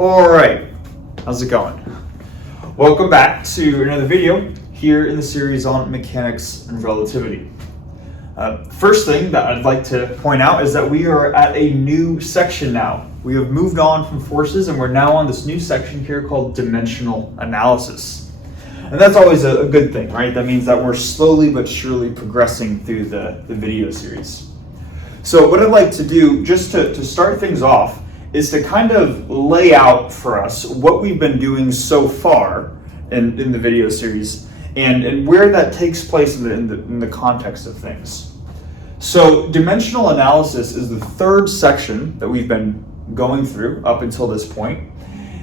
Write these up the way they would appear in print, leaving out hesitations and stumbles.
Alright, how's it going? Welcome back to another video here in the series on mechanics and relativity. First thing that I'd like to point out is that we are at a new section now. We have moved on from forces and we're now on this new section here called dimensional analysis. And that's always a good thing, right? That means that we're slowly but surely progressing through the video series. So what I'd like to do, just to start things off, is to kind of lay out for us what we've been doing so far in the video series and where that takes place in the context of things. So dimensional analysis is the third section that we've been going through up until this point.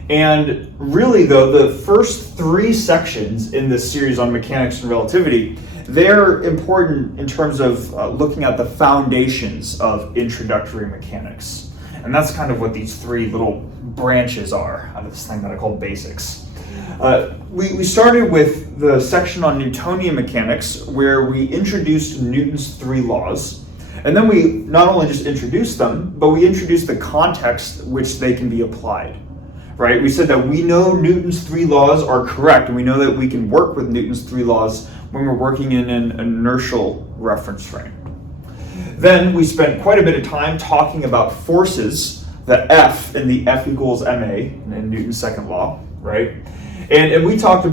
And really though, the first three sections in this series on mechanics and relativity, they're important in terms of looking at the foundations of introductory mechanics. And that's kind of what these three little branches are out of this thing that I call basics. We started with the section on Newtonian mechanics where we introduced Newton's three laws. And then we not only just introduced them, but we introduced the context which they can be applied. Right? We said that we know Newton's three laws are correct, and we know that we can work with Newton's three laws when we're working in an inertial reference frame. Then we spent quite a bit of time talking about forces, the F in the F equals ma in Newton's second law, right? And we talked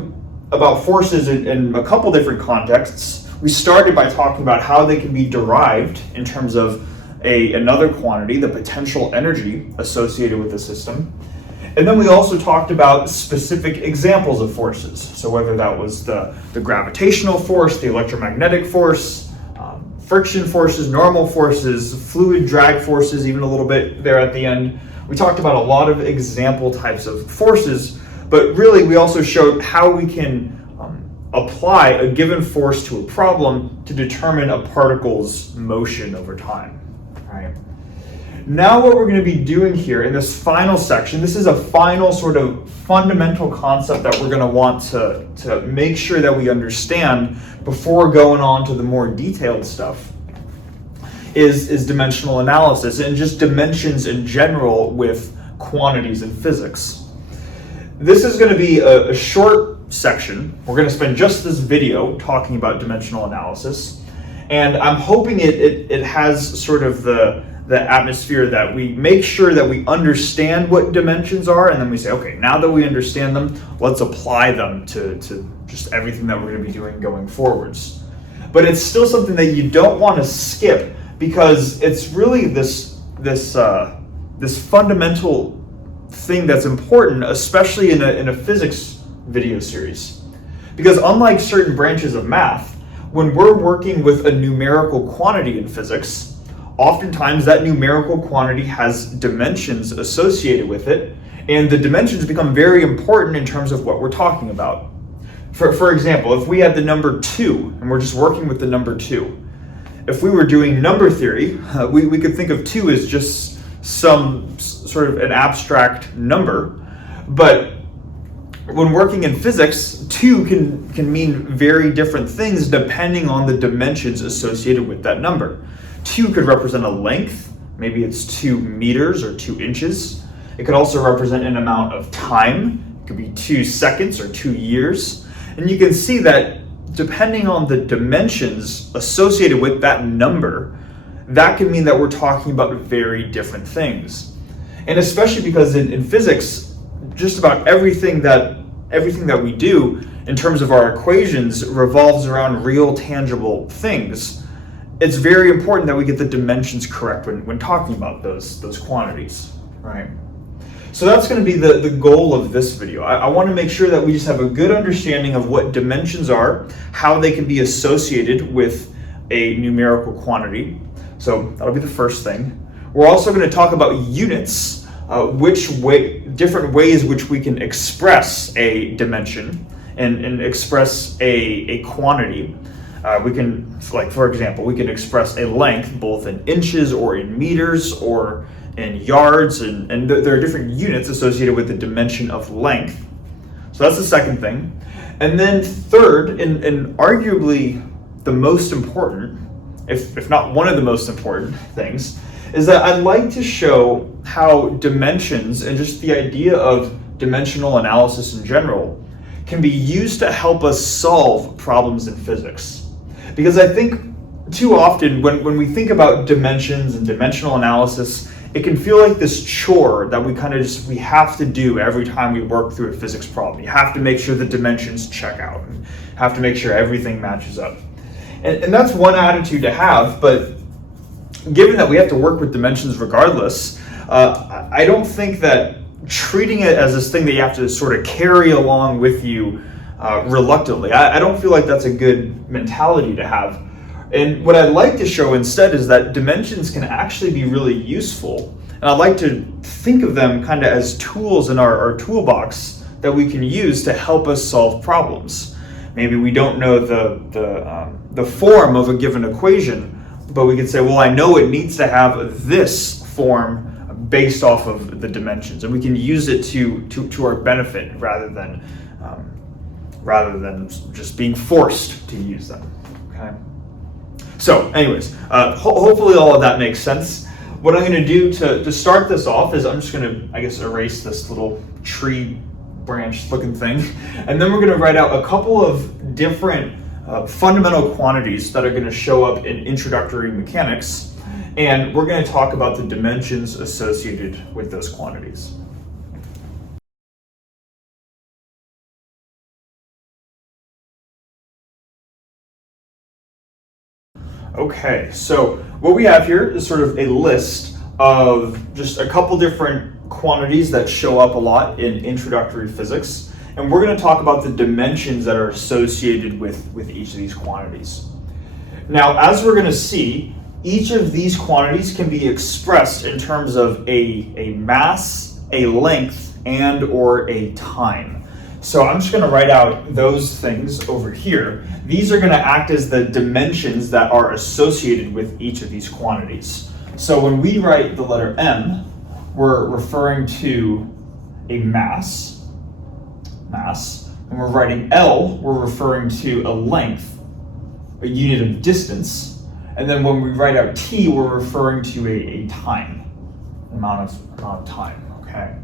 about forces in a couple different contexts. We started by talking about how they can be derived in terms of another quantity, the potential energy associated with the system. And then we also talked about specific examples of forces. So whether that was the gravitational force, the electromagnetic force, friction forces, normal forces, fluid drag forces, even a little bit there at the end. We talked about a lot of example types of forces, but really we also showed how we can apply a given force to a problem to determine a particle's motion over time. Right? Now what we're going to be doing here in this final section, this is a final sort of fundamental concept that we're going to want to make sure that we understand before going on to the more detailed stuff, is dimensional analysis and just dimensions in general with quantities in physics. This is going to be a short section. We're going to spend just this video talking about dimensional analysis, and I'm hoping it has sort of the atmosphere that we make sure that we understand what dimensions are, and then we say, okay, now that we understand them, let's apply them to just everything that we're going to be doing going forwards. But it's still something that you don't want to skip, because it's really this fundamental thing that's important, especially in a physics video series. Because unlike certain branches of math, when we're working with a numerical quantity in physics, oftentimes that numerical quantity has dimensions associated with it, and the dimensions become very important in terms of what we're talking about. For example, if we had the number 2, and we're just working with the number 2, if we were doing number theory, we could think of 2 as just some sort of an abstract number, but when working in physics, 2 can mean very different things depending on the dimensions associated with that number. 2 could represent a length, maybe it's 2 meters or 2 inches. It could also represent an amount of time. It could be 2 seconds or 2 years. And you can see that depending on the dimensions associated with that number, that can mean that we're talking about very different things. And especially because in physics, just about everything that we do in terms of our equations revolves around real tangible things. It's very important that we get the dimensions correct when talking about those quantities, right? So that's going to be the goal of this video. I want to make sure that we just have a good understanding of what dimensions are, how they can be associated with a numerical quantity. So that'll be the first thing. We're also going to talk about units, different ways which we can express a dimension and express a quantity. We can, like for example, we can express a length both in inches or in meters or in yards, and there are different units associated with the dimension of length. So that's the second thing. And then third, and arguably the most important, if not one of the most important things, is that I'd like to show how dimensions and just the idea of dimensional analysis in general can be used to help us solve problems in physics. Because I think too often when we think about dimensions and dimensional analysis, it can feel like this chore that we have to do every time we work through a physics problem. You have to make sure the dimensions check out and have to make sure everything matches up. And that's one attitude to have, but given that we have to work with dimensions regardless, I don't think that treating it as this thing that you have to sort of carry along with you reluctantly, I don't feel like that's a good mentality to have. And what I'd like to show instead is that dimensions can actually be really useful. And I'd like to think of them kind of as tools in our toolbox that we can use to help us solve problems. Maybe we don't know the form of a given equation, but we could say, well, I know it needs to have this form based off of the dimensions, and we can use it to our benefit rather than just being forced to use them. Okay. So, anyways, hopefully all of that makes sense. What I'm going to do to start this off is I'm just going to, I guess, erase this little tree branch looking thing, and then we're going to write out a couple of different fundamental quantities that are going to show up in introductory mechanics, and we're going to talk about the dimensions associated with those quantities. Okay, so what we have here is sort of a list of just a couple different quantities that show up a lot in introductory physics, and we're going to talk about the dimensions that are associated with each of these quantities. Now, as we're going to see, each of these quantities can be expressed in terms of a mass, a length, and or a time. So I'm just going to write out those things over here. These are going to act as the dimensions that are associated with each of these quantities. So when we write the letter m, we're referring to a mass. When we're writing L, we're referring to a length, a unit of distance. And then when we write out T, we're referring to a time, amount of time, okay?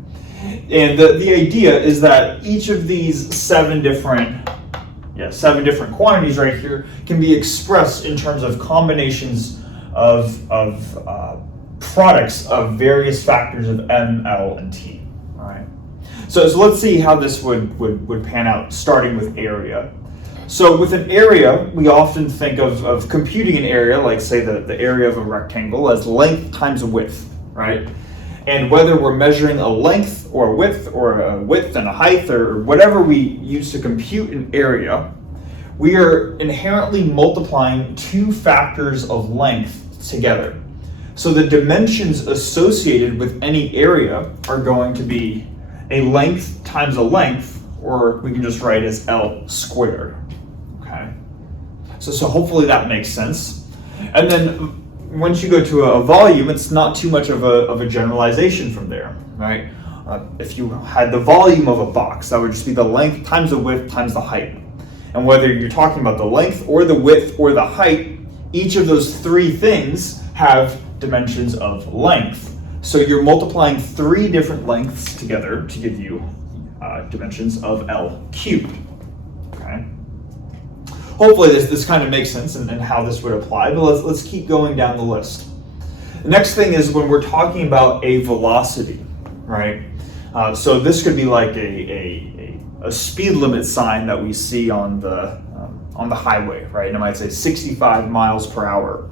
And the idea is that each of these seven different quantities right here can be expressed in terms of combinations of products of various factors of m, l, and t. All right. So let's see how this would pan out, starting with area. So with an area, we often think of computing an area, like say the area of a rectangle, as length times width, right? And whether we're measuring a length or a width and a height, or whatever we use to compute an area, we are inherently multiplying two factors of length together. So the dimensions associated with any area are going to be a length times a length, or we can just write as L squared. Okay. So hopefully that makes sense. And then once you go to a volume, it's not too much of a generalization from there, right? If you had the volume of a box, that would just be the length times the width times the height. And whether you're talking about the length or the width or the height, each of those three things have dimensions of length. So you're multiplying three different lengths together to give you dimensions of L cubed. Okay. Hopefully this kind of makes sense and how this would apply, but let's keep going down the list. The next thing is when we're talking about a velocity, right? So this could be like a speed limit sign that we see on the highway, right? And it might say 65 miles per hour.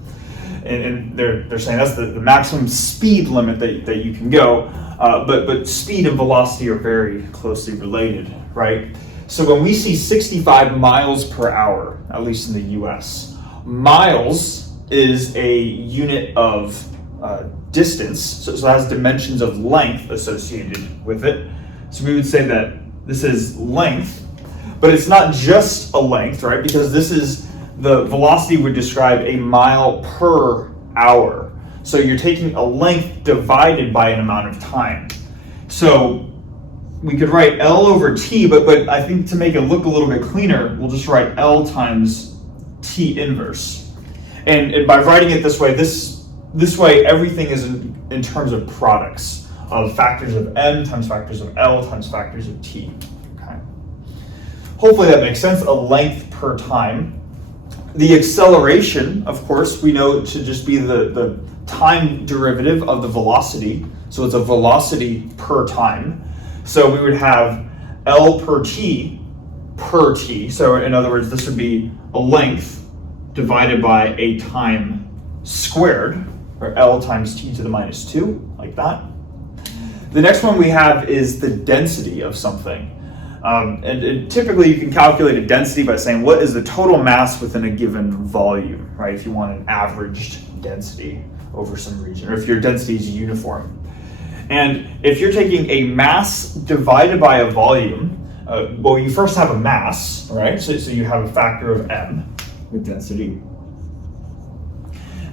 And they're saying that's the maximum speed limit that you can go, but speed and velocity are very closely related, right? So when we see 65 miles per hour, at least in the US, miles is a unit of distance, so it has dimensions of length associated with it. So we would say that this is length, but it's not just a length, right? Because the velocity would describe a mile per hour. So you're taking a length divided by an amount of time. So we could write L over T, but I think to make it look a little bit cleaner, we'll just write L times T inverse. And by writing it this way, this this way, everything is in terms of products of factors of m times factors of L times factors of t. Okay. Hopefully that makes sense, a length per time. The acceleration, of course, we know to just be the time derivative of the velocity. So it's a velocity per time. So we would have L per t. So in other words, this would be a length divided by a time squared, or L times t to the minus 2, like that. The next one we have is the density of something. And typically you can calculate a density by saying what is the total mass within a given volume, right? If you want an averaged density over some region, or if your density is uniform. And if you're taking a mass divided by a volume, well, you first have a mass, right? So you have a factor of m with density.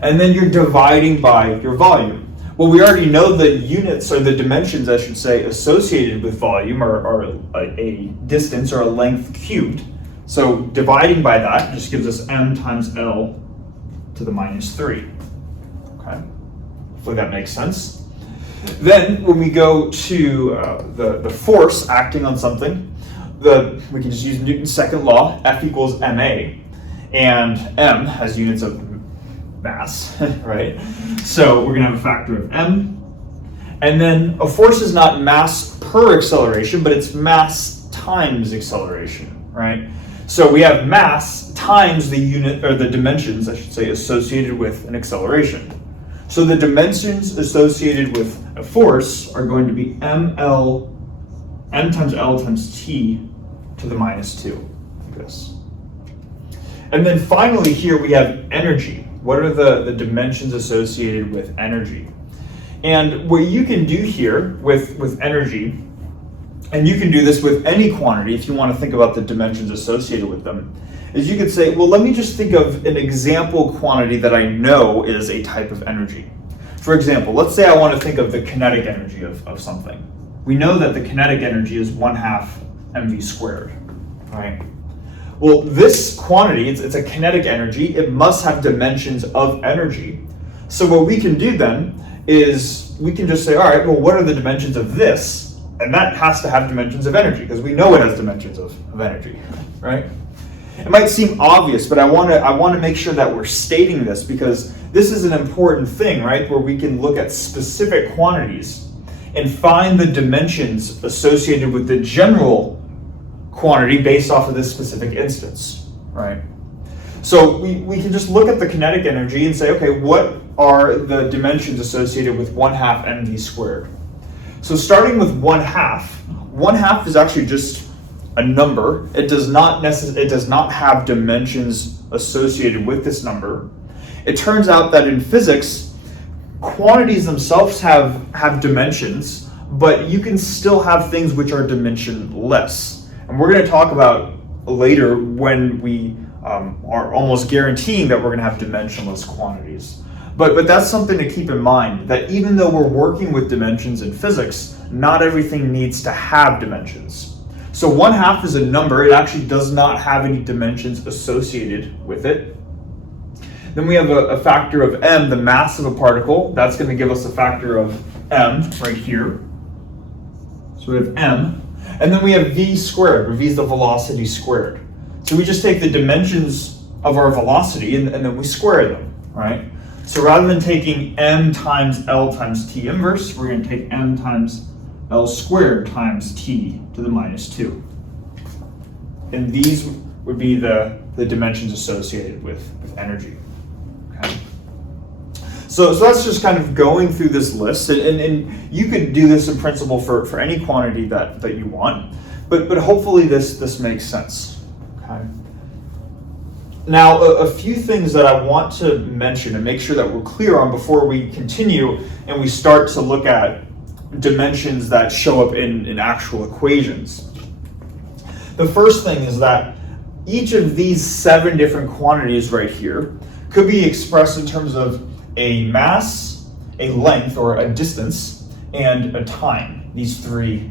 And then you're dividing by your volume. Well, we already know the units, or the dimensions, I should say, associated with volume are a distance or a length cubed. So dividing by that just gives us m times L to the minus 3. Okay, hopefully that makes sense. Then when we go to the force acting on something, we can just use Newton's second law, F equals ma, and m has units of mass, right? So we're gonna have a factor of m, and then a force is not mass per acceleration, but it's mass times acceleration, right? So we have mass times the unit, or the dimensions, I should say, associated with an acceleration. So the dimensions associated with a force are going to be m times L times t to the minus 2, like this. And then finally here we have energy. What are the dimensions associated with energy? And what you can do here with energy, and you can do this with any quantity if you want to think about the dimensions associated with them, is you could say, well, let me just think of an example quantity that I know is a type of energy. For example, let's say I want to think of the kinetic energy of something. We know that the kinetic energy is 1/2 mv squared, right? Well, this quantity, it's a kinetic energy. It must have dimensions of energy. So what we can do then is we can just say, all right, well, what are the dimensions of this? And that has to have dimensions of energy, because we know it has dimensions of energy, right? It might seem obvious, but I want to make sure that we're stating this, because this is an important thing, right? Where we can look at specific quantities and find the dimensions associated with the general quantity based off of this specific instance, right? So we can just look at the kinetic energy and say, okay, what are the dimensions associated with 1/2 mv squared? So starting with 1/2 is actually just a number. It does not have dimensions associated with this number. It turns out that in physics, quantities themselves have dimensions, but you can still have things which are dimensionless. And we're going to talk about later when we are almost guaranteeing that we're going to have dimensionless quantities. But that's something to keep in mind, that even though we're working with dimensions in physics, not everything needs to have dimensions. So 1/2 is a number. It actually does not have any dimensions associated with it. Then we have a factor of m, the mass of a particle. That's going to give us a factor of m right here. So we have m. And then we have v squared, where v is the velocity squared. So we just take the dimensions of our velocity and then we square them, right? So rather than taking m times L times t inverse, we're going to take m times L squared times t to the minus 2. And these would be the dimensions associated with energy. Okay. So that's just kind of going through this list, and you could do this in principle for any quantity that you want, but hopefully this makes sense. Okay. Now, a few things that I want to mention and make sure that we're clear on before we continue and we start to look at dimensions that show up in actual equations. The first thing is that each of these 7 different quantities right here could be expressed in terms of a mass, a length or a distance, and a time. These 3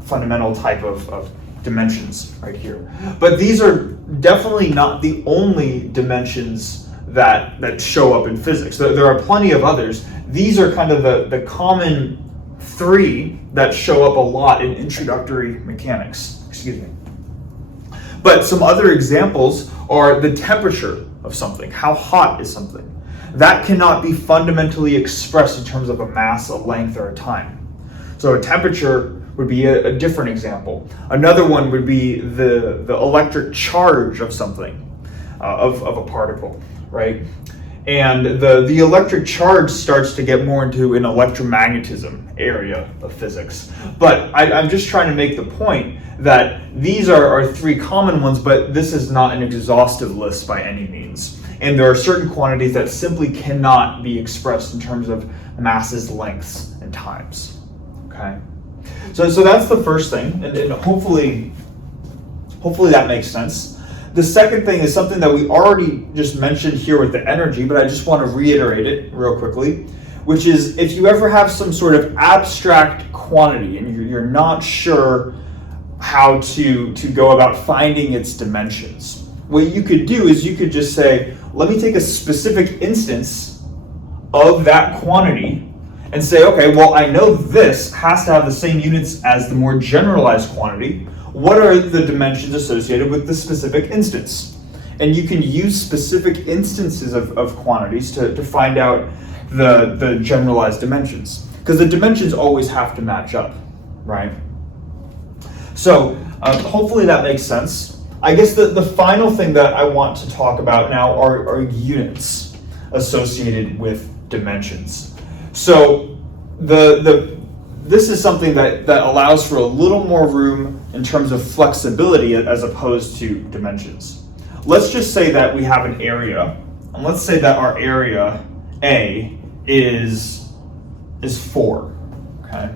fundamental type of dimensions right here. But these are definitely not the only dimensions that show up in physics. There are plenty of others. These are kind of the common three that show up a lot in introductory mechanics. Excuse me. But some other examples are the temperature of something. How hot is something? That cannot be fundamentally expressed in terms of a mass, a length, or a time. So a temperature would be a different example. Another one would be the electric charge of something, of a particle, right? And the electric charge starts to get more into an electromagnetism area of physics. But I'm just trying to make the point that these are three common ones, but this is not an exhaustive list by any means. And there are certain quantities that simply cannot be expressed in terms of masses, lengths, and times. Okay? So that's the first thing, and hopefully that makes sense. The second thing is something that we already just mentioned here with the energy, but I just want to reiterate it real quickly, which is if you ever have some sort of abstract quantity and you're not sure how to go about finding its dimensions, what you could do is you could just say, let me take a specific instance of that quantity and say, okay, well, I know this has to have the same units as the more generalized quantity. What are the dimensions associated with the specific instance? And you can use specific instances of quantities to find out the generalized dimensions, because the dimensions always have to match up, right? So hopefully that makes sense. I guess the final thing that I want to talk about now are units associated with dimensions. So this is something that allows for a little more room in terms of flexibility as opposed to dimensions. Let's just say that we have an area, and let's say that our area A is 4. Okay.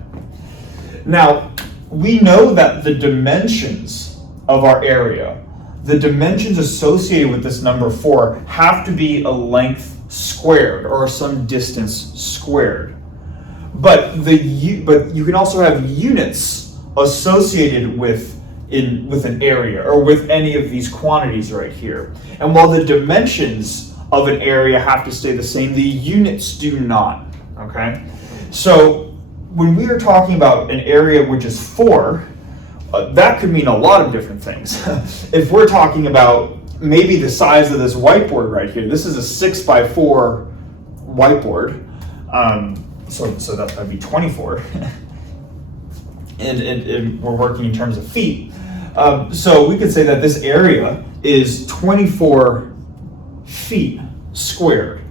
Now we know that the dimensions of our area, the dimensions associated with this number 4 have to be a length squared or some distance squared. But you can also have units associated with an area or with any of these quantities right here. And while the dimensions of an area have to stay the same, the units do not. Okay? So when we are talking about an area which is 4, that could mean a lot of different things. If we're talking about maybe the size of this whiteboard right here, this is a 6x4 whiteboard, so that would be 24, and we're working in terms of feet. So we could say that this area is 24 feet squared,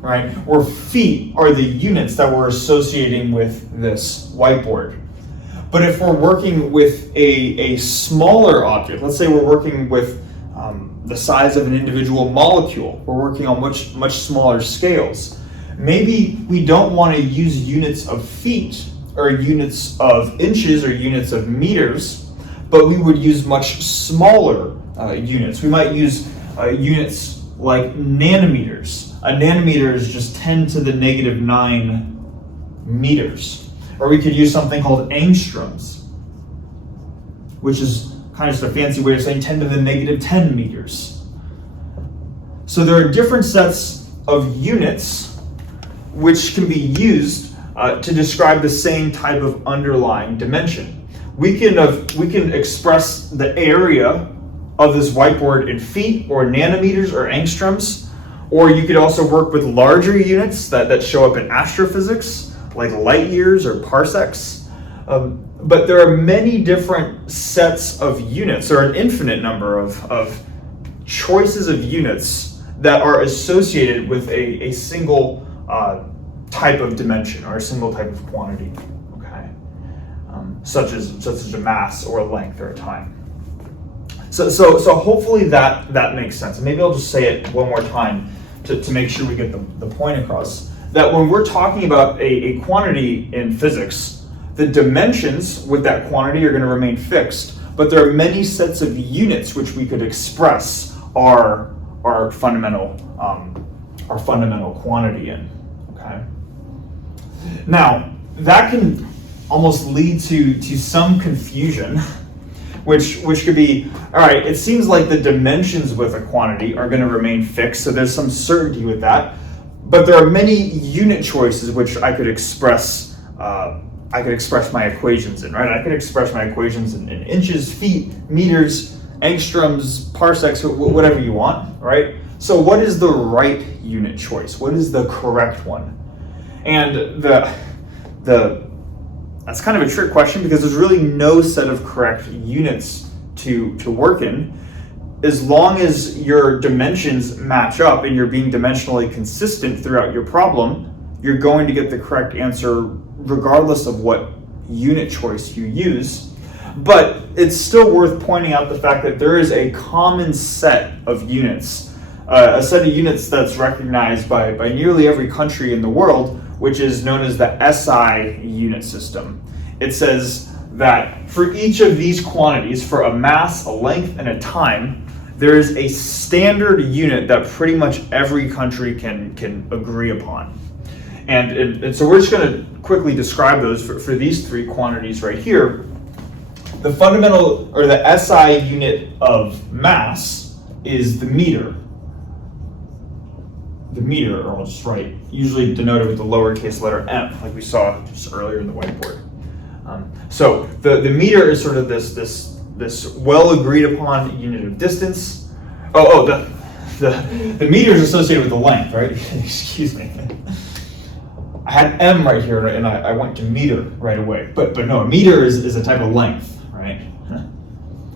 right? Where feet are the units that we're associating with this whiteboard. But if we're working with a smaller object, let's say we're working with the size of an individual molecule, we're working on much smaller scales. Maybe we don't want to use units of feet or units of inches or units of meters, but we would use much smaller units. We might use units like nanometers. A nanometer is just 10 to the negative 9 meters. Or we could use something called angstroms, which is kind of just a fancy way of saying 10 to the negative 10 meters. So there are different sets of units which can be used to describe the same type of underlying dimension. We can express the area of this whiteboard in feet or nanometers or angstroms, or you could also work with larger units that show up in astrophysics, like light years or parsecs. But there are many different sets of units, or an infinite number of choices of units that are associated with a single type of dimension or a single type of quantity, okay? Such as a mass or a length or a time. So hopefully that makes sense. And maybe I'll just say it one more time to make sure we get the point across. That when we're talking about a quantity in physics, the dimensions with that quantity are going to remain fixed, but there are many sets of units which we could express our fundamental quantity in. Okay. Now that can almost lead to some confusion which could be, all right, it seems like the dimensions with a quantity are going to remain fixed, so there's some certainty with that. But there are many unit choices which I could express my equations in, right? I could express my equations in inches, feet, meters, angstroms, parsecs, whatever you want, right? So what is the right unit choice? What is the correct one? And that's kind of a trick question, because there's really no set of correct units to work in. As long as your dimensions match up and you're being dimensionally consistent throughout your problem, you're going to get the correct answer regardless of what unit choice you use. But it's still worth pointing out the fact that there is a common set of units, a set of units that's recognized by nearly every country in the world, which is known as the SI unit system. It says that for each of these quantities, for a mass, a length, and a time, there is a standard unit that pretty much every country can agree upon. And so we're just going to quickly describe those for these three quantities right here. The fundamental, or the SI unit of mass, is the meter. The meter, or I'll just write, usually denoted with the lowercase letter m, like we saw just earlier in the whiteboard. So the meter is sort of this well agreed upon unit of distance. The meter is associated with the length, right? Excuse me. I had m right here, and I went to meter right away. But no, a meter is a type of length, right?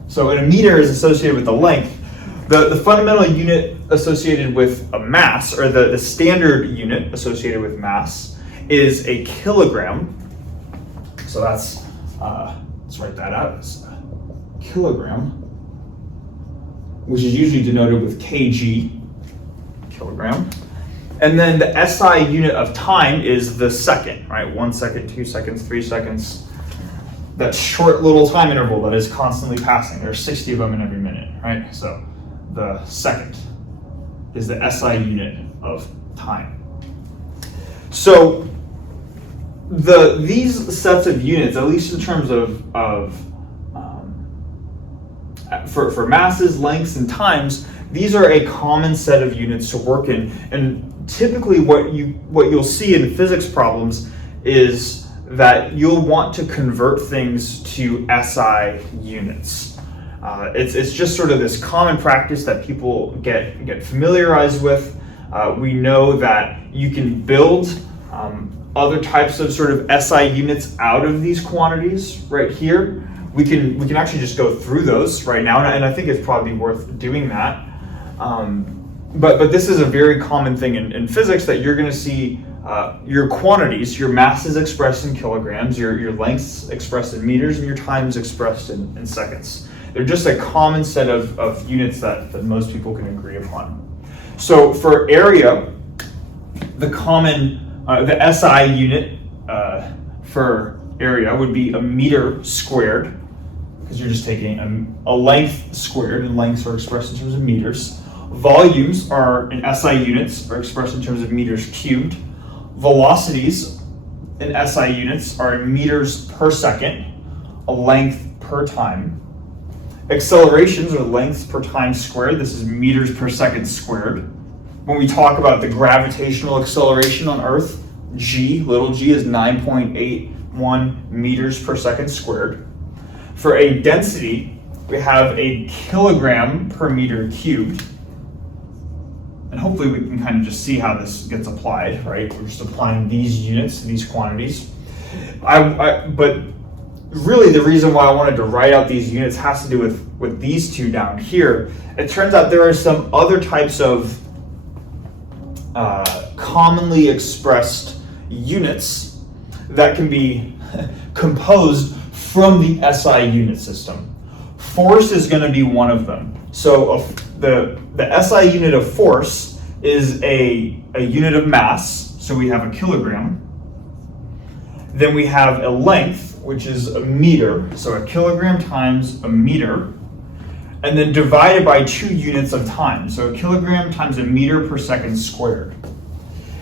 So a meter is associated with the length. The fundamental unit associated with a mass, or the standard unit associated with mass, is a kilogram. So that's, let's write that out, it's a kilogram, which is usually denoted with kg, kilogram. And then the SI unit of time is the second, right? 1 second, 2 seconds, 3 seconds. That short little time interval that is constantly passing. There are 60 of them in every minute, right? So the second is the SI unit of time. So these sets of units, at least in terms for masses, lengths, and times, these are a common set of units to work in. And typically what you'll see in physics problems is that you'll want to convert things to SI units. It's just sort of this common practice that people get familiarized with. We know that you can build other types of sort of SI units out of these quantities right here. We can actually just go through those right now, and I think it's probably worth doing that. But this is a very common thing in physics, that you're going to see your quantities, your masses expressed in kilograms, your lengths expressed in meters, and your times expressed in seconds. They're just a common set of units that most people can agree upon. So for area, the SI unit for area would be a meter squared, because you're just taking a length squared, and lengths are expressed in terms of meters. Volumes in SI units are expressed in terms of meters cubed. Velocities in SI units are in meters per second, a length per time. Accelerations, or lengths per time squared, this is meters per second squared. When we talk about the gravitational acceleration on Earth, g, little g, is 9.81 meters per second squared. For a density, we have a kilogram per meter cubed. And hopefully we can kind of just see how this gets applied, right? We're just applying these units to these quantities. But really the reason why I wanted to write out these units has to do with these two down here. It turns out there are some other types of commonly expressed units that can be composed from the SI unit system. Force is going to be one of them. So the SI unit of force is a unit of mass, so we have a kilogram. Then we have a length, which is a meter, so a kilogram times a meter, and then divided by 2 units of time, so a kilogram times a meter per second squared.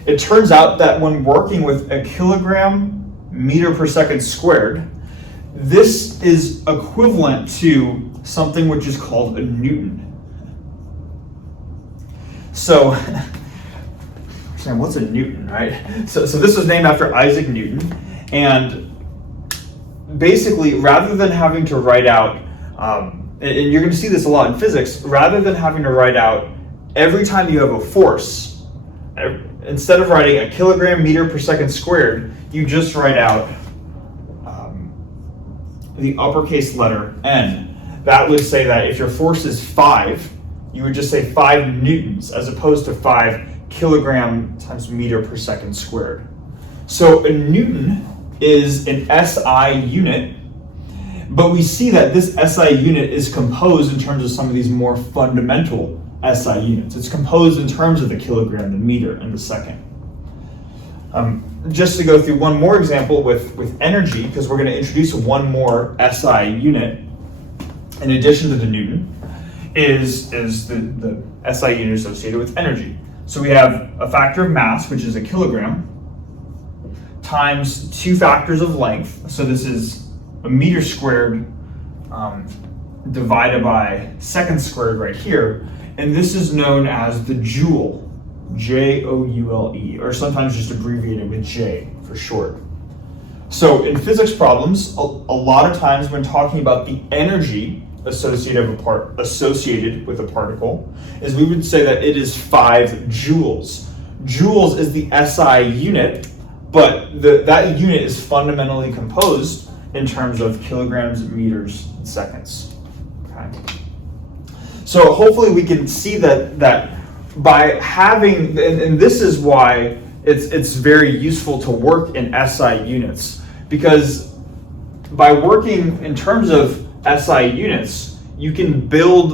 It turns out that when working with a kilogram meter per second squared, this is equivalent to something which is called a Newton. So, what's a Newton, right? So this was named after Isaac Newton, and basically, rather than having to write out, and you're going to see this a lot in physics, rather than having to write out every time you have a force, instead of writing a kilogram meter per second squared, you just write out the uppercase letter N. That would say that if your force is 5, you would just say 5 newtons as opposed to 5 kilogram times meter per second squared. So a Newton is an SI unit, but we see that this SI unit is composed in terms of some of these more fundamental SI units. It's composed in terms of the kilogram, the meter, and the second. Just to go through one more example with energy, because we're going to introduce one more SI unit in addition to the Newton, is the SI unit associated with energy. So we have a factor of mass, which is a kilogram, times 2 factors of length. So this is a meter squared divided by seconds squared right here. And this is known as the joule, Joule, or sometimes just abbreviated with J for short. So in physics problems, a lot of times when talking about the energy associated with a particle, is we would say that it is 5 joules. Joules is the SI unit, but that unit is fundamentally composed in terms of kilograms, meters, and seconds. Okay. So hopefully we can see that by having, and this is why it's very useful to work in SI units, because by working in terms of SI units, you can build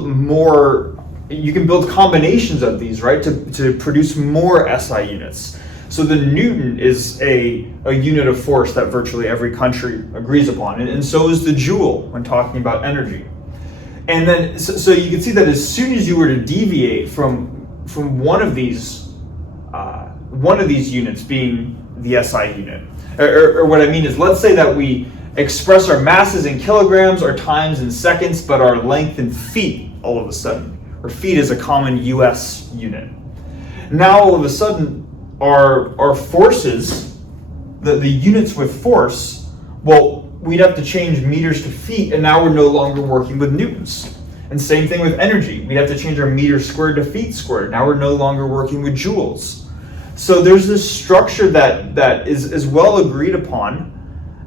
combinations of these, right, to produce more SI units. So the Newton is a unit of force that virtually every country agrees upon, and so is the joule when talking about energy. And then, so you can see that as soon as you were to deviate from one of these units being the SI unit, or what I mean is, let's say that we express our masses in kilograms, our times in seconds, but our length in feet all of a sudden, or feet is a common US unit. Now all of a sudden, our forces, the units with force, well, we'd have to change meters to feet, and now we're no longer working with newtons. And same thing with energy. We'd have to change our meters squared to feet squared. Now we're no longer working with joules. So there's this structure that is well agreed upon,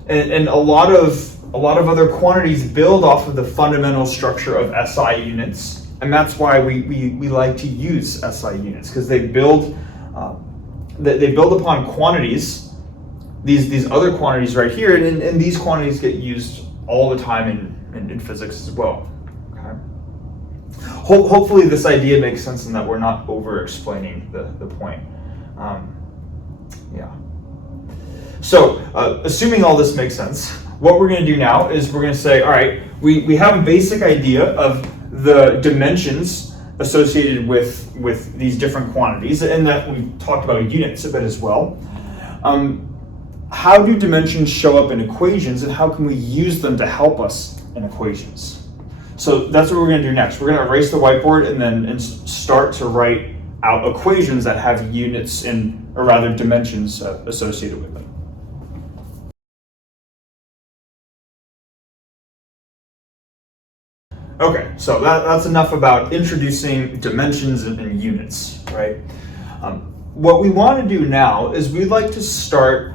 and a lot of other quantities build off of the fundamental structure of SI units, and that's why we like to use SI units, because they build upon quantities, these other quantities right here, and these quantities get used all the time in physics as well. Okay. Hopefully this idea makes sense and that we're not over-explaining the point. Yeah. So, assuming all this makes sense, what we're going to do now is we're going to say, all right, we have a basic idea of the dimensions associated with these different quantities, and that we talked about units a bit as well. How do dimensions show up in equations, and how can we use them to help us in equations? So that's what we're going to do next. We're going to erase the whiteboard and then start to write out equations that have units or rather dimensions associated with them. Okay, so that's enough about introducing dimensions and units, right? What we want to do now is we'd like to start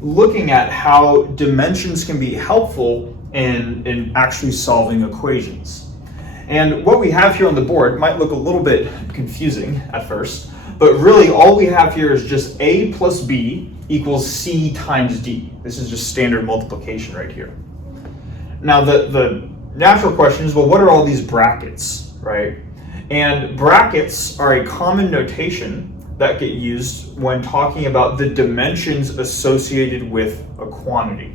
looking at how dimensions can be helpful in actually solving equations. And what we have here on the board might look a little bit confusing at first, but really all we have here is just A plus B equals C times D. This is just standard multiplication right here. Now the natural question is, well, what are all these brackets, right? And brackets are a common notation that get used when talking about the dimensions associated with a quantity.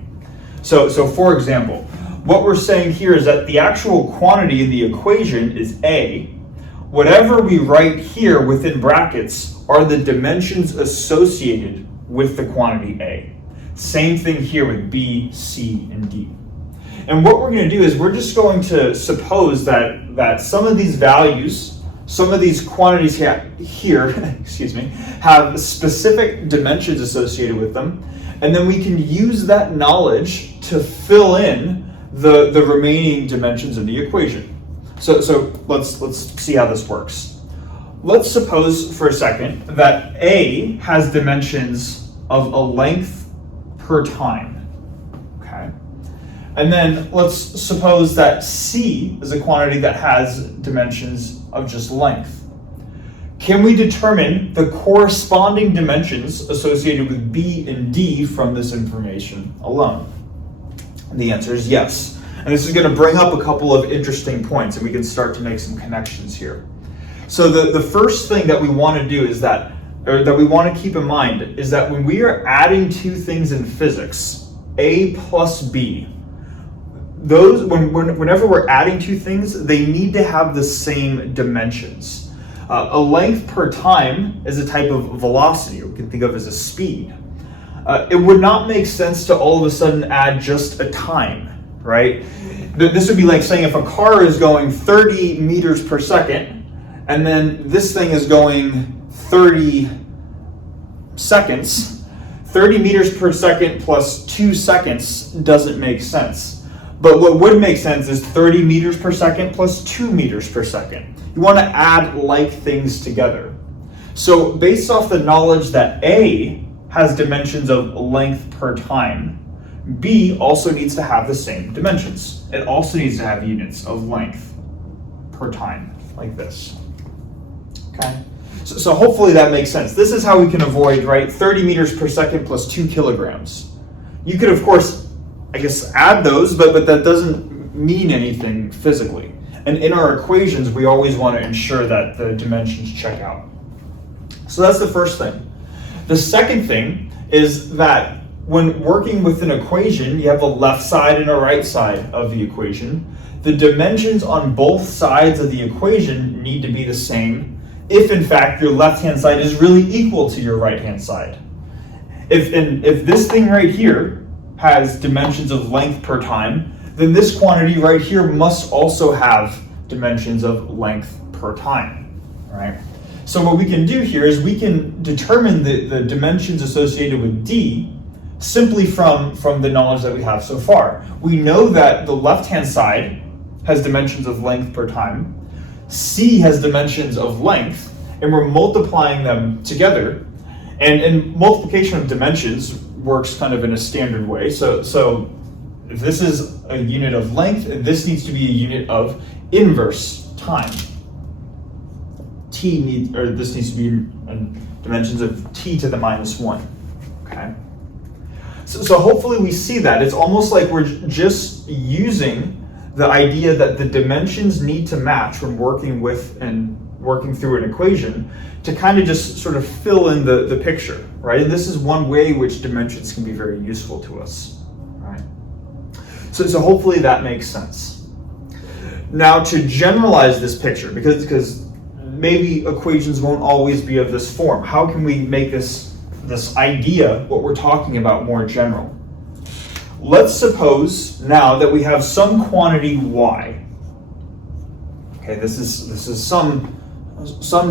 So for example, what we're saying here is that the actual quantity in the equation is A. Whatever we write here within brackets are the dimensions associated with the quantity A. Same thing here with B, C, and D. And what we're going to do is we're just going to suppose that some of these values, some of these quantities here excuse me, have specific dimensions associated with them, and then we can use that knowledge to fill in the remaining dimensions of the equation. So let's see how this works. Let's suppose for a second that A has dimensions of a length per time. Okay. And then let's suppose that C is a quantity that has dimensions of just length. Can we determine the corresponding dimensions associated with B and D from this information alone? And the answer is yes. And this is going to bring up a couple of interesting points, and we can start to make some connections here. So the first thing that we want to do is that we want to keep in mind is that when we are adding two things in physics, A plus B, whenever we're adding two things, they need to have the same dimensions. A length per time is a type of velocity, or we can think of as a speed. It would not make sense to all of a sudden add just a time, right? This would be like saying if a car is going 30 meters per second, and then this thing is going 30 seconds, 30 meters per second plus 2 seconds doesn't make sense. But what would make sense is 30 meters per second plus 2 meters per second. You want to add like things together. So based off the knowledge that A has dimensions of length per time, B also needs to have the same dimensions. It also needs to have units of length per time, like this. Okay? So hopefully that makes sense. This is how we can avoid, right, 30 meters per second plus 2 kilograms. You could, of course, I guess, add those, but that doesn't mean anything physically. And in our equations, we always want to ensure that the dimensions check out. So that's the first thing. The second thing is that when working with an equation, you have a left side and a right side of the equation. The dimensions on both sides of the equation need to be the same if, in fact, your left-hand side is really equal to your right-hand side. If this thing right here has dimensions of length per time, then this quantity right here must also have dimensions of length per time, right? So what we can do here is we can determine the dimensions associated with D simply from the knowledge that we have so far. We know that the left-hand side has dimensions of length per time, C has dimensions of length, and we're multiplying them together. And multiplication of dimensions works kind of in a standard way. So if this is a unit of length, this needs to be a unit of inverse time. This needs to be dimensions of t to the minus 1. Okay. So hopefully we see that. It's almost like we're just using the idea that the dimensions need to match when working with and working through an equation to kind of just sort of fill in the picture, right? And this is one way which dimensions can be very useful to us, right? So hopefully that makes sense. Now to generalize this picture, because maybe equations won't always be of this form, how can we make this idea, what we're talking about, more general? Let's suppose now that we have some quantity y. Okay, this is some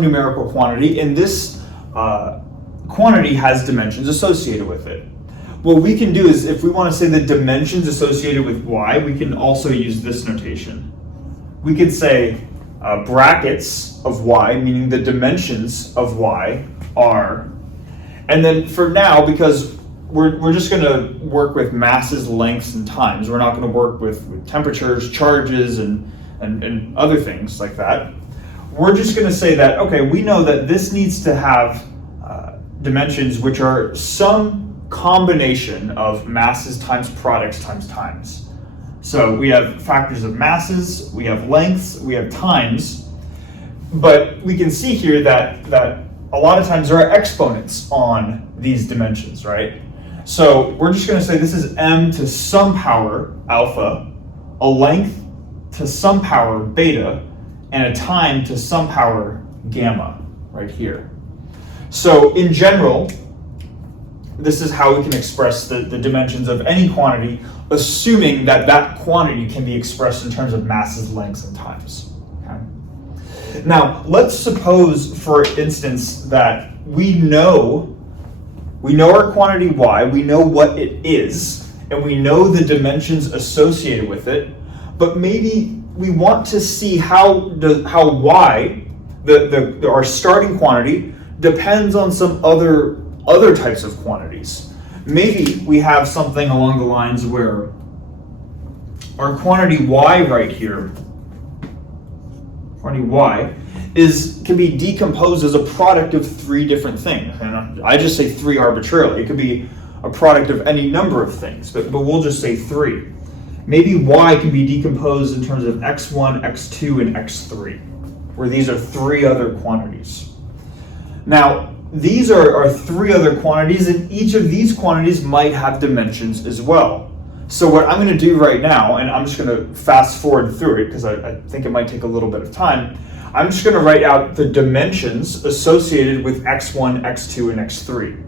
numerical quantity, and this quantity has dimensions associated with it. What we can do is, if we want to say the dimensions associated with y, we can also use this notation. We could say brackets of y, meaning the dimensions of y are, and then for now, because we're just going to work with masses, lengths, and times. We're not going to work with temperatures, charges, and other things like that. We're just going to say that, okay, we know that this needs to have dimensions which are some combination of masses times products times times. So we have factors of masses, we have lengths, we have times, but we can see here that a lot of times there are exponents on these dimensions, right? So we're just going to say this is m to some power alpha, a length to some power beta, and a time to some power gamma right here. So in general, this is how we can express the dimensions of any quantity assuming that that quantity can be expressed in terms of masses, lengths, and times. Okay? Now, let's suppose, for instance, that we know our quantity y, we know what it is, and we know the dimensions associated with it, but maybe we want to see how y, our starting quantity, depends on some other types of quantities. Maybe we have something along the lines where our quantity y right here, quantity y, can be decomposed as a product of three different things. And I just say three arbitrarily. It could be a product of any number of things, but we'll just say three. Maybe y can be decomposed in terms of x1, x2, and x3, where these are three other quantities. Now, these are three other quantities, and each of these quantities might have dimensions as well. So what I'm going to do right now, and I'm just going to fast forward through it because I think it might take a little bit of time, I'm just going to write out the dimensions associated with x1, x2, and x3.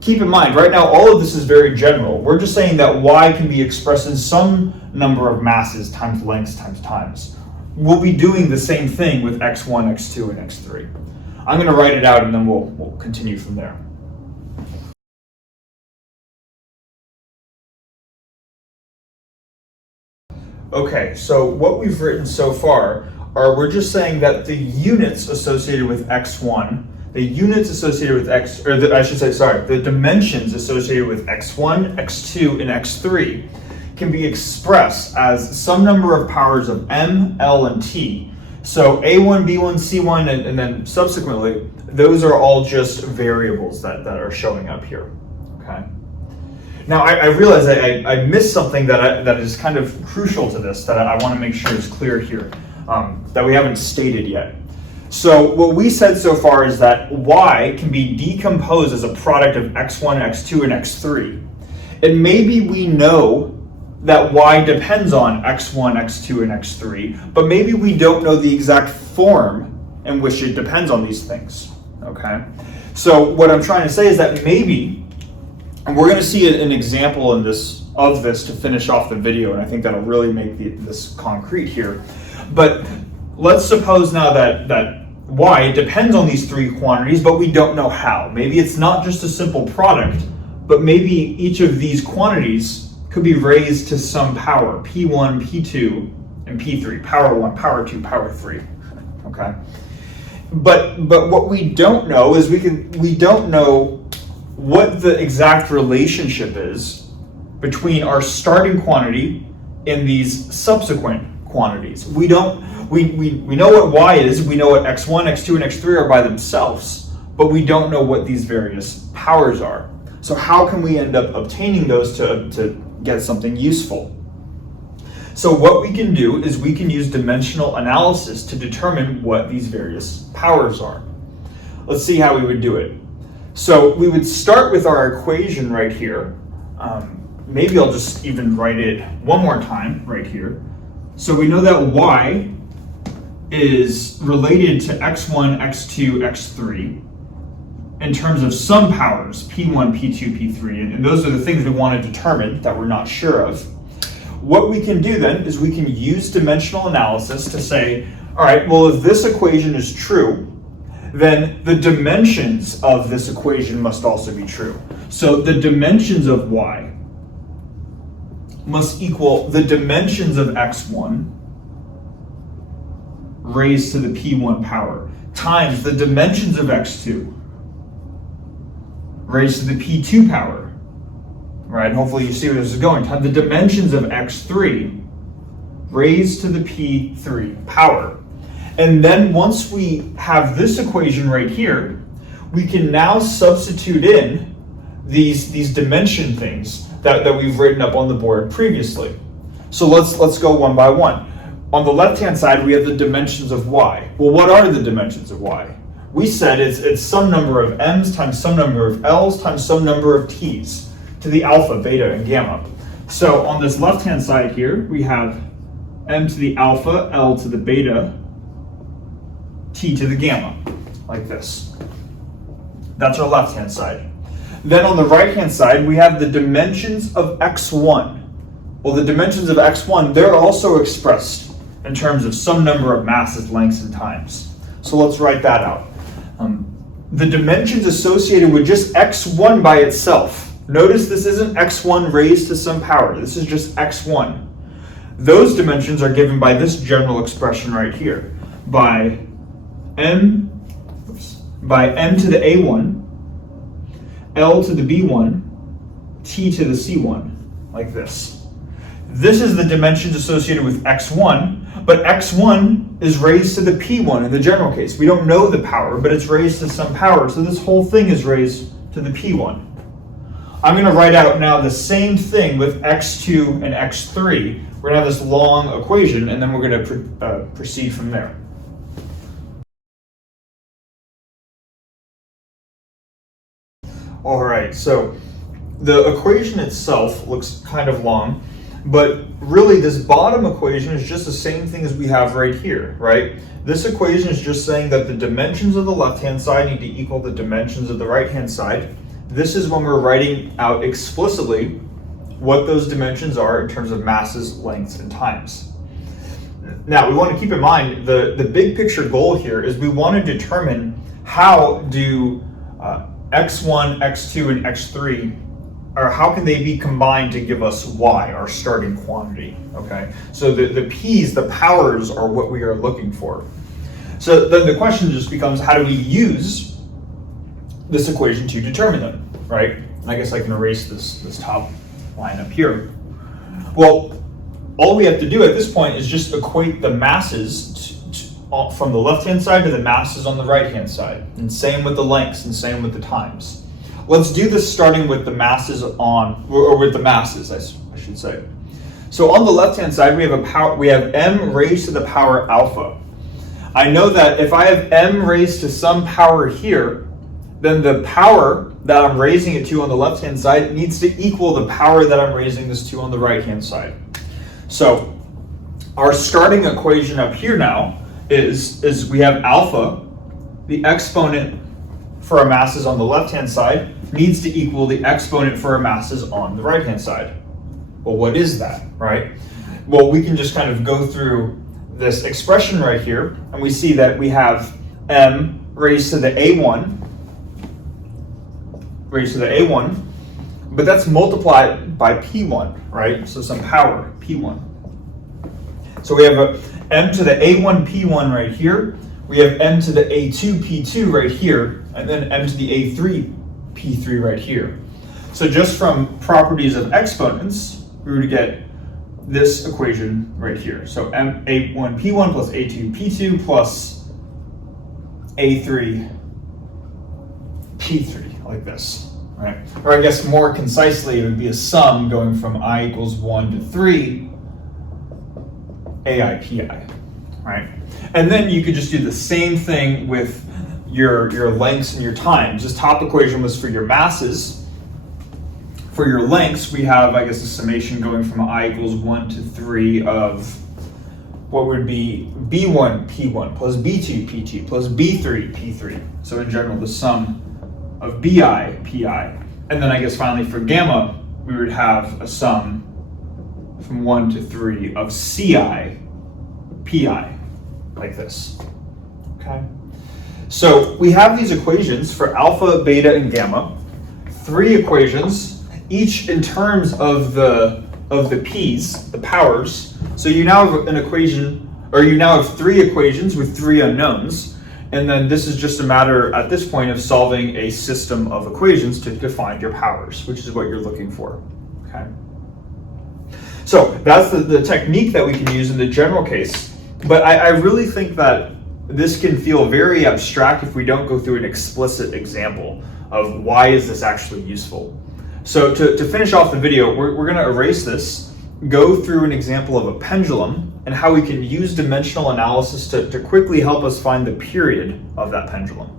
Keep in mind, right now all of this is very general. We're just saying that y can be expressed in some number of masses times lengths times times. We'll be doing the same thing with x1, x2, and x3. I'm going to write it out and then we'll continue from there. Okay, so what we've written so far we're just saying that the units associated with x1, the dimensions associated with x1, x2, and x3 can be expressed as some number of powers of m, l, and t. So a1, b1, c1, and then subsequently, those are all just variables that are showing up here. Okay. Now I realize I missed something that is kind of crucial to this that I want to make sure is clear here, that we haven't stated yet. So what we said so far is that y can be decomposed as a product of x1, x2, and x3. And maybe we know that y depends on x1, x2, and x3, but maybe we don't know the exact form in which it depends on these things. Okay? So what I'm trying to say is that maybe, and we're going to see an example of this to finish off the video, and I think that'll really make this concrete here. But let's suppose now that y depends on these three quantities, but we don't know how. Maybe it's not just a simple product, but maybe each of these quantities could be raised to some power, p1, p2, and p3, power 1, power 2, power 3. Okay? But what we don't know is we don't know what the exact relationship is between our starting quantity and these subsequent quantities. We know what y is, we know what x1, x2, and x3 are by themselves, but we don't know what these various powers are. So how can we end up obtaining those to get something useful? So what we can do is we can use dimensional analysis to determine what these various powers are. Let's see how we would do it. So we would start with our equation right here. Maybe I'll just even write it one more time right here. So we know that y is related to x1, x2, x3 in terms of some powers, p1, p2, p3, and those are the things we want to determine that we're not sure of. What we can do then is we can use dimensional analysis to say, all right, well, if this equation is true, then the dimensions of this equation must also be true. So the dimensions of y must equal the dimensions of x1 raised to the p1 power times the dimensions of x2 raised to the p2 power. Right? Hopefully you see where this is going. Times the dimensions of x3 raised to the p3 power. And then once we have this equation right here, we can now substitute in these dimension things that we've written up on the board previously. So let's go one by one. On the left-hand side, we have the dimensions of y. Well, what are the dimensions of y? We said it's some number of m's times some number of l's times some number of t's to the alpha, beta, and gamma. So on this left-hand side here, we have m to the alpha, l to the beta, t to the gamma, like this. That's our left-hand side. Then on the right-hand side, we have the dimensions of x1. Well, the dimensions of x1, they're also expressed in terms of some number of masses, lengths, and times. So let's write that out. The dimensions associated with just x1 by itself. Notice this isn't x1 raised to some power. This is just x1. Those dimensions are given by this general expression right here. By m to the a1, L to the b1, t to the c1, like this. This is the dimensions associated with x1, but x1 is raised to the p1 in the general case. We don't know the power, but it's raised to some power, so this whole thing is raised to the p1. I'm going to write out now the same thing with x2 and x3. We're going to have this long equation, and then we're going to proceed from there. All right, so the equation itself looks kind of long, but really this bottom equation is just the same thing as we have right here, right? This equation is just saying that the dimensions of the left-hand side need to equal the dimensions of the right-hand side. This is when we're writing out explicitly what those dimensions are in terms of masses, lengths, and times. Now, we want to keep in mind the big picture goal here is we want to determine how do x1, x2, and x3, or how can they be combined to give us y, our starting quantity, okay? So the p's, the powers, are what we are looking for. So then the question just becomes, how do we use this equation to determine them, right? And I guess I can erase this top line up here. Well, all we have to do at this point is just equate the masses from the left-hand side to the masses on the right-hand side, and same with the lengths, and same with the times. Let's do this starting with the masses or with the masses, I should say. So on the left-hand side, we have m raised to the power alpha. I know that if I have m raised to some power here, then the power that I'm raising it to on the left-hand side needs to equal the power that I'm raising this to on the right-hand side. So our starting equation up here now is we have alpha, the exponent for our masses on the left-hand side needs to equal the exponent for our masses on the right-hand side. Well, what is that, right? Well, we can just kind of go through this expression right here, and we see that we have m raised to the a1, but that's multiplied by p1, right? So some power, p1. So we have a m to the a1 p1 right here, we have m to the a2 p2 right here, and then m to the a3 p3 right here. So just from properties of exponents, we would get this equation right here. So m a1 p1 plus a2 p2 plus a3 p3, like this, right? Or I guess more concisely, it would be a sum going from I equals 1 to 3 ai pi, right? And then you could just do the same thing with your lengths and your times. This top equation was for your masses. For your lengths, we have, I guess, a summation going from I equals 1 to 3 of what would be b1 p1 plus b2 p2 plus b3 p3. So in general, the sum of bi pi. And then I guess finally for gamma, we would have a sum from 1 to 3 of ci pi, like this, okay? So we have these equations for alpha, beta, and gamma, 3 equations, each in terms of the p's, the powers. So you now have an equation, or you now have 3 equations with 3 unknowns, and then this is just a matter at this point of solving a system of equations to find your powers, which is what you're looking for, okay? So that's the technique that we can use in the general case, but I really think that this can feel very abstract if we don't go through an explicit example of why is this actually useful. So to finish off the video, we're going to erase this, go through an example of a pendulum and how we can use dimensional analysis to quickly help us find the period of that pendulum.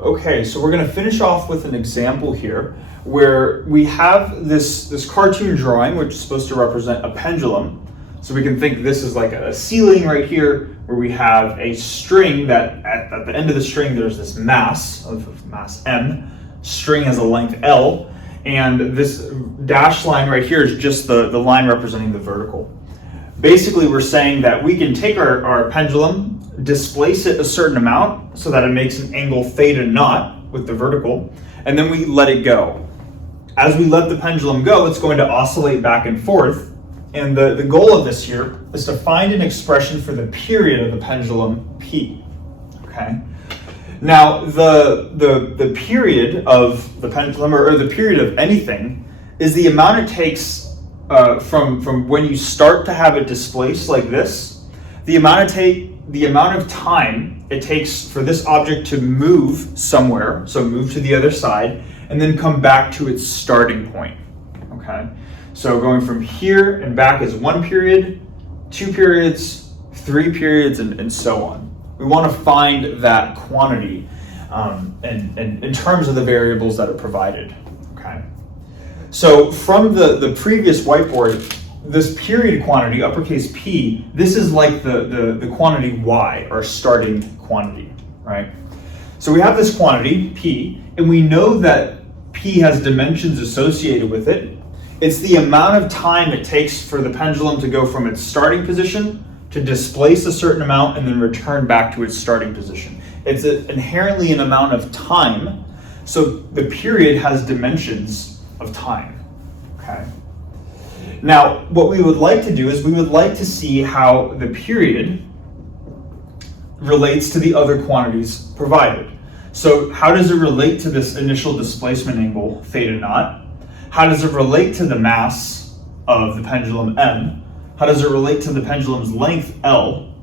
Okay, so we're going to finish off with an example here where we have this cartoon drawing, which is supposed to represent a pendulum, So we can think this is like a ceiling right here where we have a string that at the end of the string there's this mass of mass m. String has a length L, and this dashed line right here is just the line representing the vertical. Basically, we're saying that we can take our pendulum, displace it a certain amount so that it makes an angle theta naught with the vertical, and then we let it go. As we let the pendulum go, it's going to oscillate back and forth, and the goal of this here is to find an expression for the period of the pendulum P, okay? Now, the period of the pendulum, or the period of anything, is the amount it takes from when you start to have it displaced like this, the amount of time it takes for this object to move somewhere, so move to the other side, and then come back to its starting point, okay? So going from here and back is 1 period, 2 periods, 3 periods, and so on. We want to find that quantity in terms of the variables that are provided, okay? So from the previous whiteboard, this period quantity, uppercase P, this is like the quantity Y, our starting quantity, right? So we have this quantity, P, and we know that P has dimensions associated with it. It's the amount of time it takes for the pendulum to go from its starting position to displace a certain amount and then return back to its starting position. It's inherently an amount of time, so the period has dimensions of time, okay? Now, what we would like to do is we would like to see how the period relates to the other quantities provided. So how does it relate to this initial displacement angle, theta naught? How does it relate to the mass of the pendulum m? How does it relate to the pendulum's length L?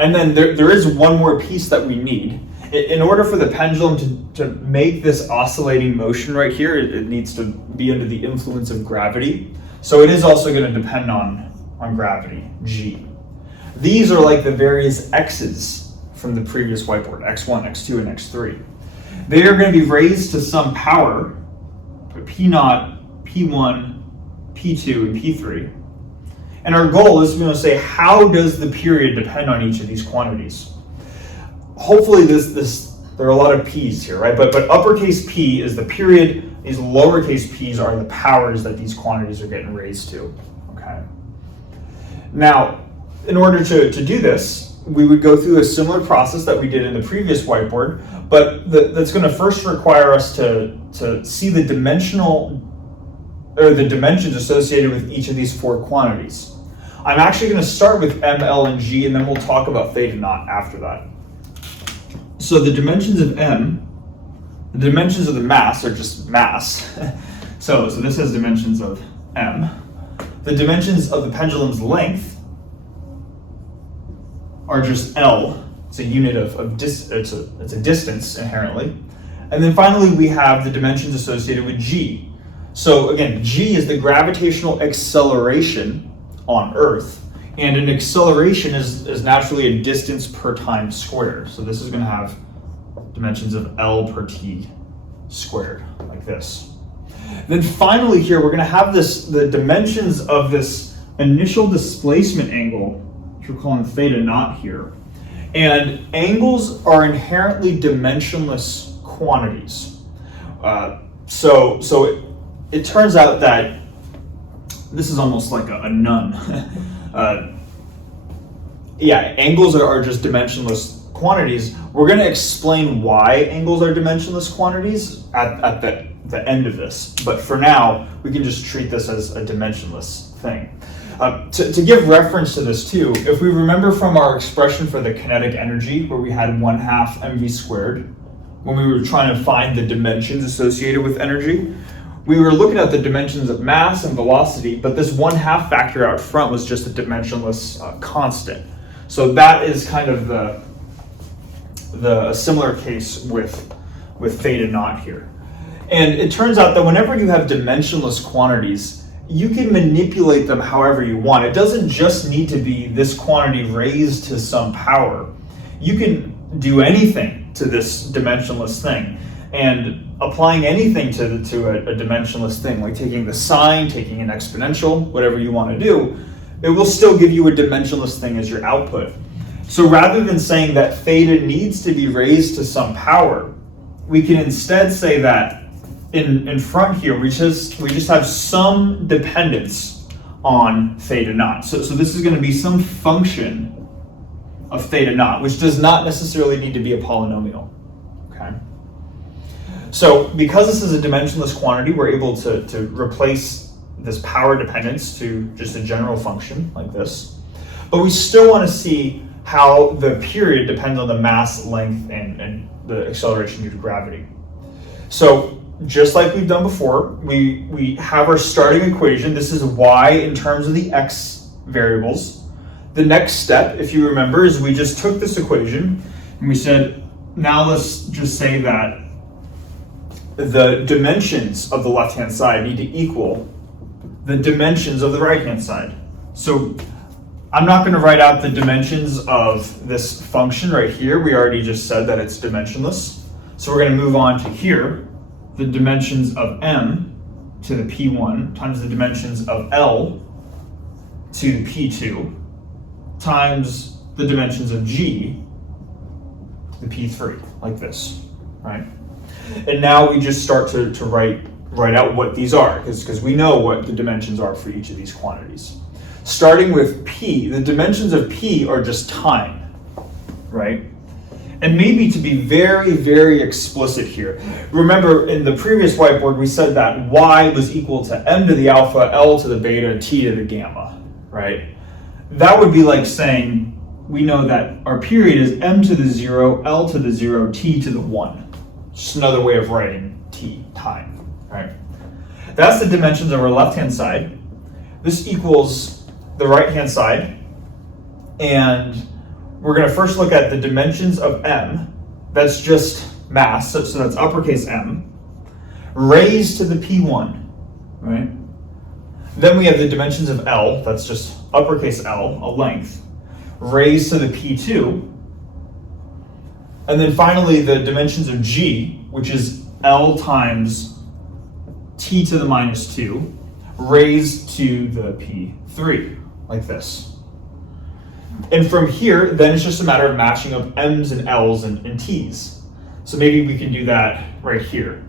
And then there is one more piece that we need. In order for the pendulum to make this oscillating motion right here, it needs to be under the influence of gravity. So it is also going to depend on gravity, g. These are like the various x's from the previous whiteboard, x1, x2, and x3. They are going to be raised to some power, p naught, p1, p2, and p3. And our goal is to say, how does the period depend on each of these quantities? Hopefully there are a lot of p's here, right? But uppercase P is the period, these lowercase p's are the powers that these quantities are getting raised to, okay? Now, in order to do this, we would go through a similar process that we did in the previous whiteboard, but that's going to first require us to see the dimensions associated with each of these 4 quantities. I'm actually going to start with M, L, and G, and then we'll talk about theta naught after that. So the dimensions of M, the dimensions of the mass are just mass. so this has dimensions of M. The dimensions of the pendulum's length are just L. It's a unit it's a distance inherently. And then finally we have the dimensions associated with G. So again, G is the gravitational acceleration on Earth, and an acceleration is naturally a distance per time squared. So this is going to have dimensions of L per t squared, like this. Then finally here, we're going to have the dimensions of this initial displacement angle, which we're calling theta naught here. And angles are inherently dimensionless quantities. So it turns out that this is almost like a nun. Angles are just dimensionless quantities. We're going to explain why angles are dimensionless quantities at the end of this. But for now, we can just treat this as a dimensionless thing. To give reference to this too, if we remember from our expression for the kinetic energy, where we had 1/2 mv squared, when we were trying to find the dimensions associated with energy, we were looking at the dimensions of mass and velocity, but this 1/2 factor out front was just a dimensionless constant. So that is kind of the similar case with theta naught here. And it turns out that whenever you have dimensionless quantities, you can manipulate them however you want. It doesn't just need to be this quantity raised to some power. You can do anything to this dimensionless thing. And applying anything to a dimensionless thing, like taking the sine, taking an exponential, whatever you want to do, it will still give you a dimensionless thing as your output. So rather than saying that theta needs to be raised to some power, we can instead say that in front here, we just have some dependence on theta naught. So this is going to be some function of theta naught, which does not necessarily need to be a polynomial. Okay. So because this is a dimensionless quantity, we're able to replace this power dependence to just a general function like this. But we still want to see how the period depends on the mass, length, and the acceleration due to gravity. So just like we've done before, we have our starting equation. This is y in terms of the x variables. The next step, if you remember, is we just took this equation and we said, now let's just say that the dimensions of the left-hand side need to equal the dimensions of the right-hand side. So I'm not going to write out the dimensions of this function right here. We already just said that it's dimensionless. So we're going to move on to here, the dimensions of m to the p1 times the dimensions of l to the p2 times the dimensions of g to the p3, like this, right? And now we just start to write out what these are, because we know what the dimensions are for each of these quantities. Starting with p, the dimensions of p are just time, right? And maybe to be very, very explicit here, remember in the previous whiteboard we said that y was equal to m to the alpha, l to the beta, t to the gamma, right? That would be like saying we know that our period is m to the 0, l to the 0, t to the 1. Just another way of writing t, time, right? That's the dimensions of our left-hand side. This equals the right-hand side, and we're going to first look at the dimensions of m. That's just mass, so that's uppercase M, raised to the p1, right? Then we have the dimensions of L, that's just uppercase L, a length, raised to the p2. And then finally the dimensions of G, which is L times t to the minus 2, raised to the p3, like this. And from here, then it's just a matter of matching up m's and l's and t's. So maybe we can do that right here.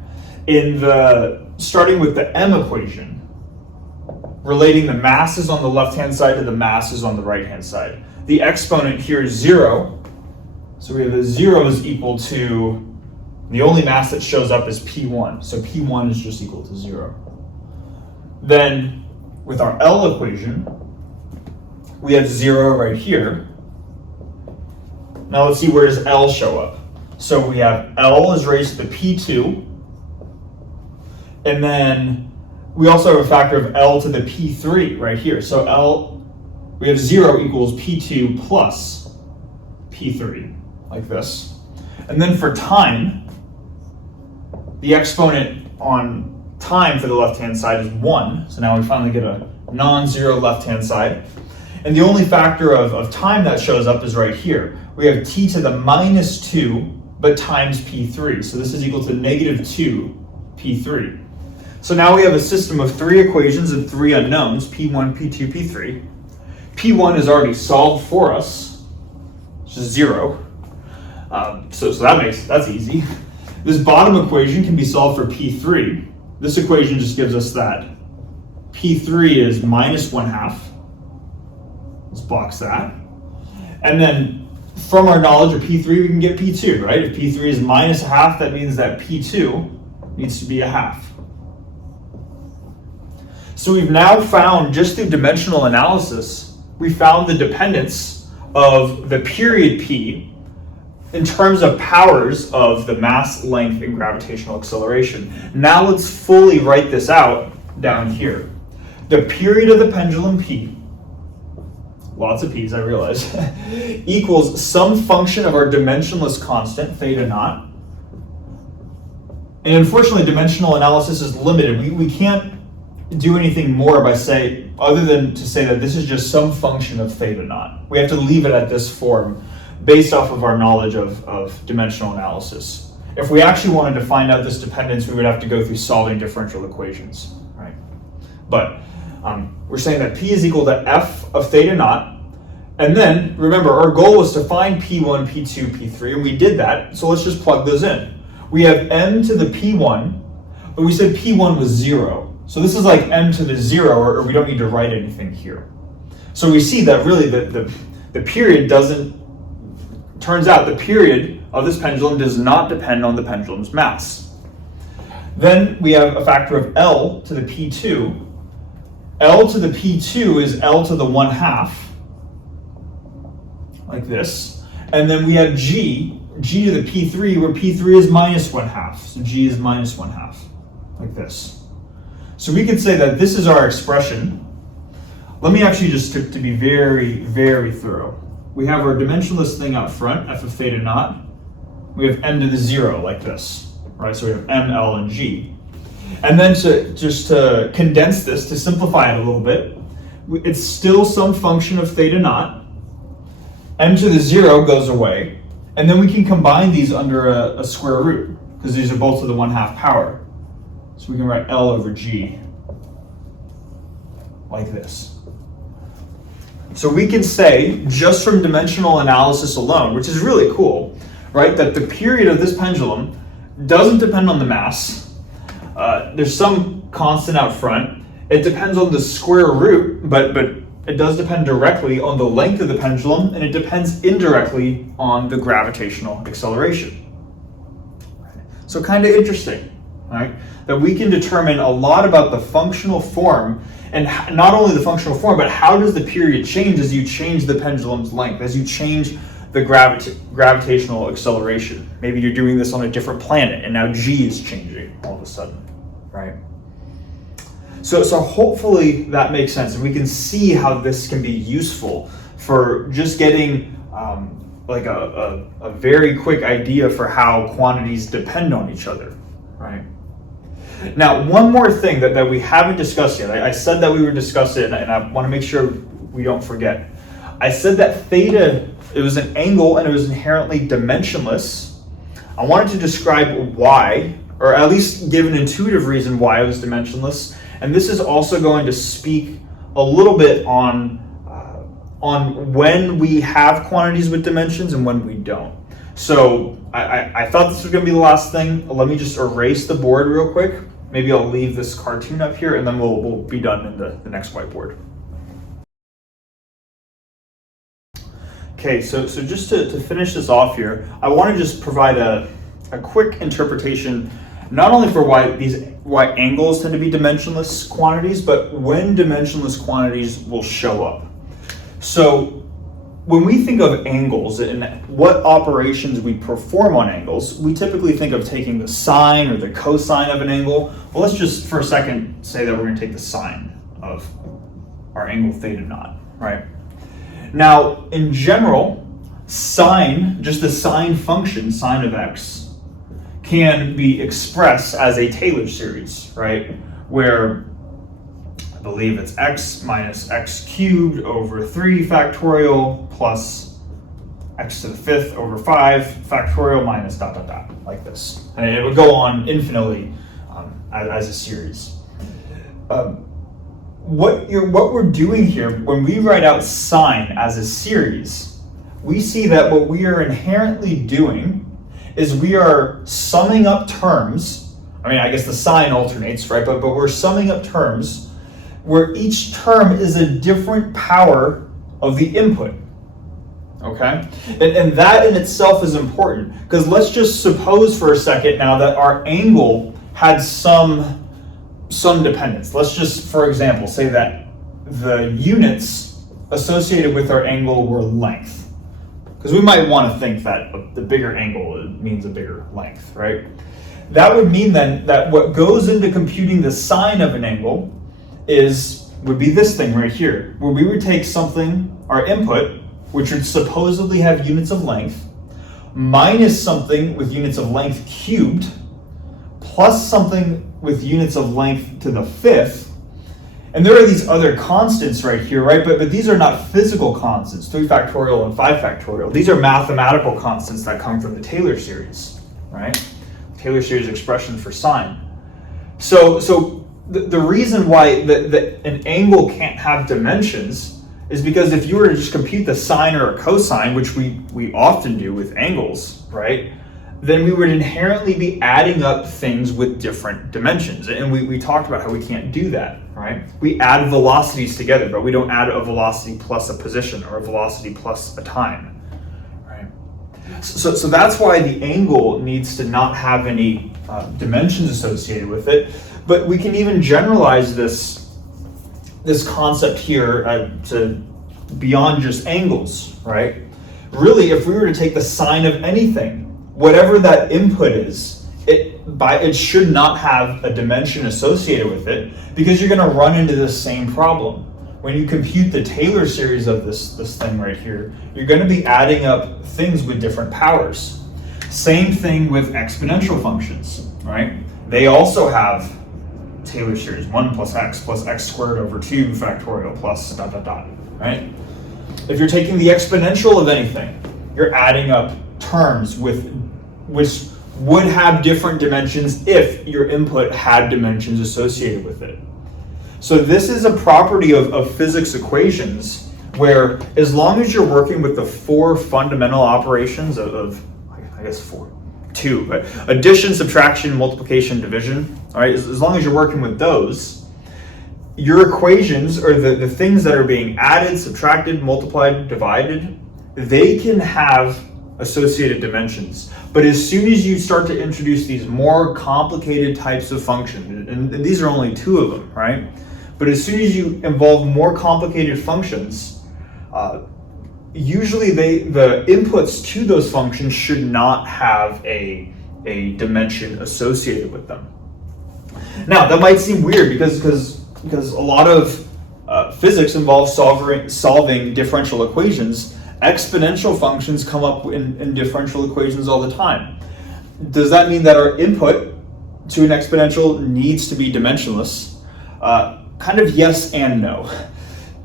Starting with the m equation, relating the masses on the left-hand side to the masses on the right-hand side. The exponent here is 0. So we have the 0 is equal to, the only mass that shows up is p1. So p1 is just equal to 0. Then with our L equation, we have 0 right here. Now let's see, where does L show up? So we have L is raised to the p2. And then we also have a factor of L to the p3 right here. So we have 0 equals p2 plus p3, like this. And then for time, the exponent on time for the left-hand side is 1. So now we finally get a non-zero left-hand side. And the only factor of time that shows up is right here. We have t to the minus 2, but times p3. So this is equal to negative 2 p3. So now we have a system of 3 equations and 3 unknowns, p1, p2, p3. p1 is already solved for us, which is 0. So that's easy. This bottom equation can be solved for p3. This equation just gives us that p3 is minus 1/2. Let's box that. And then from our knowledge of p3, we can get p2, right? If p3 is minus 1/2, that means that p2 needs to be 1/2. So we've now found, just through dimensional analysis, we found the dependence of the period p in terms of powers of the mass, length, and gravitational acceleration. Now let's fully write this out down here. The period of the pendulum p, lots of p's I realize, equals some function of our dimensionless constant, theta naught. And unfortunately, dimensional analysis is limited. We can't do anything more other than to say that this is just some function of theta naught. We have to leave it at this form based off of our knowledge of dimensional analysis. If we actually wanted to find out this dependence, we would have to go through solving differential equations, right? But We're saying that P is equal to F of theta naught. And then, remember, our goal was to find P1, P2, P3, and we did that. So let's just plug those in. We have m to the P1, but we said P1 was 0. So this is like m to the 0, or we don't need to write anything here. So we see that really the period turns out the period of this pendulum does not depend on the pendulum's mass. Then we have a factor of L to the P2. L to the P2 is L to the 1/2, like this. And then we have G to the P3, where P3 is minus 1/2. So G is minus 1/2, like this. So we could say that this is our expression. Let me actually just, to be very, very thorough. We have our dimensionless thing out front, F of theta naught. We have m to the 0, like this, right? So we have m, L, and G. And then to condense this, to simplify it a little bit, it's still some function of theta naught. M to the 0 goes away. And then we can combine these under a square root, because these are both to the 1/2 power. So we can write L over G like this. So we can say, just from dimensional analysis alone, which is really cool, right, that the period of this pendulum doesn't depend on the mass. There's some constant out front. It depends on the square root, but it does depend directly on the length of the pendulum, and it depends indirectly on the gravitational acceleration. So kind of interesting, right? That we can determine a lot about the functional form, and not only the functional form, but how does the period change as you change the pendulum's length, as you change the gravitational acceleration. Maybe you're doing this on a different planet, and now G is changing all of a sudden, right? So hopefully that makes sense, and we can see how this can be useful for just getting like a very quick idea for how quantities depend on each other, right? Now, one more thing that we haven't discussed yet. I said that we would discuss it, and I want to make sure we don't forget. I said that theta, it was an angle and it was inherently dimensionless. I wanted to describe why, or at least give an intuitive reason why it was dimensionless. And this is also going to speak a little bit on when we have quantities with dimensions and when we don't. So I thought this was going to be the last thing. Let me just erase the board real quick. Maybe I'll leave this cartoon up here, and then we'll be done in the next whiteboard. Okay, so just to finish this off here, I want to just provide a quick interpretation, not only for why angles tend to be dimensionless quantities, but when dimensionless quantities will show up. So when we think of angles and what operations we perform on angles, we typically think of taking the sine or the cosine of an angle. Well, let's just for a second say that we're going to take the sine of our angle theta naught, right? Now, in general, sine, just the sine function, sine of x, can be expressed as a Taylor series, right? Where I believe it's x minus x cubed over 3 factorial plus x to the 5th over 5 factorial minus ... like this. And it would go on infinitely as a series. What we're doing here, when we write out sine as a series, we see that what we are inherently doing is we are summing up terms. I mean, I guess the sign alternates, right? But we're summing up terms where each term is a different power of the input, okay? And that in itself is important, because let's just suppose for a second now that our angle had some dependence. Let's just, for example, say that the units associated with our angle were length, because we might want to think that the bigger angle means a bigger length, right? That would mean then that what goes into computing the sine of an angle would be this thing right here, where we would take something, our input, which would supposedly have units of length, minus something with units of length cubed, plus something with units of length to the 5th. And there are these other constants right here, right? But these are not physical constants, 3 factorial and 5 factorial. These are mathematical constants that come from the Taylor series, right? Taylor series expression for sine. So the reason why an angle can't have dimensions is because if you were to just compute the sine or a cosine, which we often do with angles, right, then we would inherently be adding up things with different dimensions. And we talked about how we can't do that, right? We add velocities together, but we don't add a velocity plus a position or a velocity plus a time, right? So that's why the angle needs to not have any dimensions associated with it. But we can even generalize this concept here to beyond just angles, right? Really, if we were to take the sine of anything, whatever that input is, it should not have a dimension associated with it, because you're going to run into the same problem. When you compute the Taylor series of this thing right here, you're going to be adding up things with different powers. Same thing with exponential functions, right? They also have Taylor series, 1 plus x squared over 2 factorial plus ... right? If you're taking the exponential of anything, you're adding up terms which would have different dimensions if your input had dimensions associated with it. So this is a property of physics equations where, as long as you're working with the 4 fundamental operations of I guess 2, but addition, subtraction, multiplication, division, all right, as long as you're working with those, your equations, or the things that are being added, subtracted, multiplied, divided, they can have associated dimensions. But as soon as you start to introduce these more complicated types of functions, and these are only 2 of them, right? But as soon as you involve more complicated functions, usually the inputs to those functions should not have a dimension associated with them. Now, that might seem weird because a lot of physics involves solving differential equations. Exponential functions come up in differential equations all the time. Does that mean that our input to an exponential needs to be dimensionless? Kind of yes and no.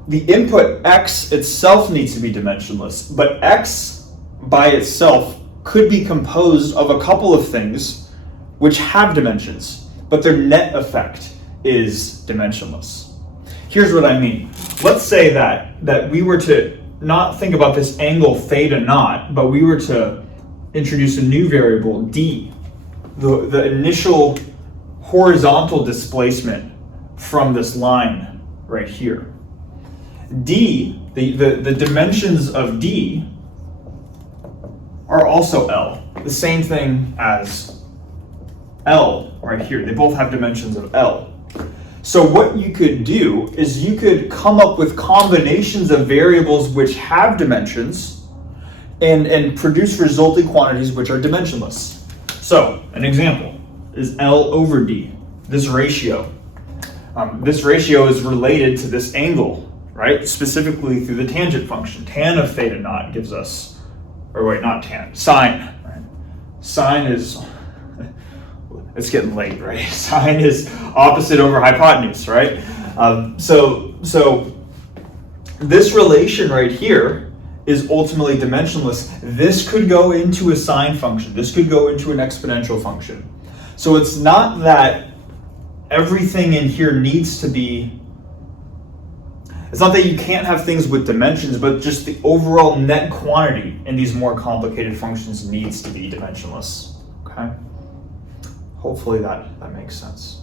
The input x itself needs to be dimensionless, but x by itself could be composed of a couple of things which have dimensions, but their net effect is dimensionless. Here's what I mean. Let's say that we were to not think about this angle theta naught, but we were to introduce a new variable, d, the initial horizontal displacement from this line right here. D, the dimensions of D are also L, the same thing as L right here. They both have dimensions of L. So what you could do is you could come up with combinations of variables which have dimensions and produce resulting quantities which are dimensionless. So an example is L over D, this ratio. This ratio is related to this angle, right? Specifically through the tangent function. Tan of theta naught gives us, or wait, not tan, sine, right? Sine is, it's getting late, right? Sine is opposite over hypotenuse, right? So this relation right here is ultimately dimensionless. This could go into a sine function. This could go into an exponential function. So it's not that everything in here needs to be, it's not that you can't have things with dimensions, but just the overall net quantity in these more complicated functions needs to be dimensionless, okay? Hopefully that makes sense.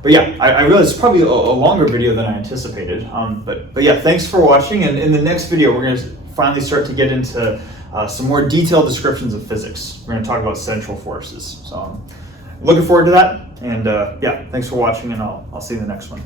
But yeah, I realize it's probably a longer video than I anticipated, but yeah, thanks for watching, and in the next video we're going to finally start to get into some more detailed descriptions of physics. We're going to talk about central forces, so I'm looking forward to that, and yeah, thanks for watching, and I'll see you in the next one.